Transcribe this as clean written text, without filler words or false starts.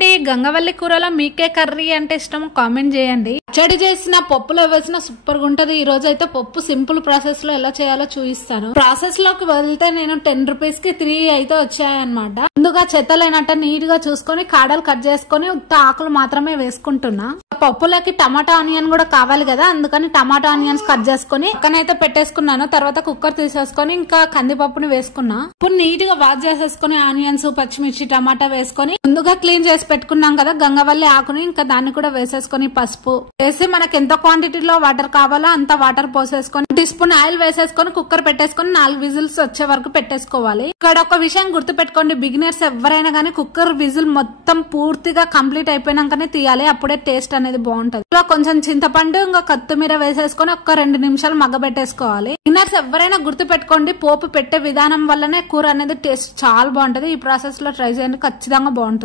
అండి, గంగవల్లి కూరలో మీకే కర్రీ అంటే ఇష్టం కామెంట్ చేయండి. పచ్చడి చేసిన పప్పులో వేసిన సూపర్ గా ఉంటది. ఈ రోజు అయితే పప్పు సింపుల్ ప్రాసెస్ లో ఎలా చేయాలో చూపిస్తాను. ప్రాసెస్ లోకి వెళ్తే నేను 10 రూపీస్ కి 3 అయితే వచ్చాయన్నమాట. ముందుగా చెత్తలేనట్ట నీట్ గా చూసుకొని కాడలు కట్ చేసుకొని ఉత్త ఆకులు మాత్రమే వేసుకుంటున్నా. పప్పులోకి టమాటా ఆనియన్ కూడా కావాలి కదా, అందుకని టమాటా ఆనియన్స్ కట్ చేసుకుని పక్కనైతే పెట్టేసుకున్నాను. తర్వాత కుక్కర్ తీసేసుకొని ఇంకా కందిపప్పుని వేసుకున్నా. ఇప్పుడు నీట్ గా వాష్ చేసేసుకుని ఆనియన్స్, పచ్చిమిర్చి, టమాటా వేసుకొని ముందుగా క్లీన్ చేసి పెట్టుకున్నాం కదా గంగవల్లి ఆకుని, ఇంకా దాన్ని కూడా వేసేసుకొని పసుపు వేసి మనకి ఎంత క్వాంటిటీలో వాటర్ కావాలో అంత వాటర్ పోసేసుకొని 1 టీ స్పూన్ ఆయిల్ వేసేసుకొని కుక్కర్ పెట్టేసుకొని 4 విజిల్స్ వచ్చే వరకు పెట్టేసుకోవాలి. ఇక్కడ ఒక విషయం గుర్తు పెట్టుకోండి, బిగినర్స్ ఎవరైనా గానీ కుక్కర్ విజిల్ మొత్తం పూర్తిగా కంప్లీట్ అయిపోయినాకనే తీయాలి, అప్పుడే టేస్ట్ అనేది బాగుంటది. ఇలా కొంచెం చింతపండు ఇంకా కొత్తిమీర వేసేసుకొని ఒక 2 నిమిషాలు మగ్గబెట్టేసుకోవాలి. బిగినర్స్ ఎవరైనా గుర్తు పెట్టుకోండి, పోపు పెట్టే విధానం వల్లనే కూర అనేది టేస్ట్ చాలా బాగుంటది. ఈ ప్రాసెస్ లో ట్రై చేయండి, ఖచ్చితంగా బాగుంటుంది.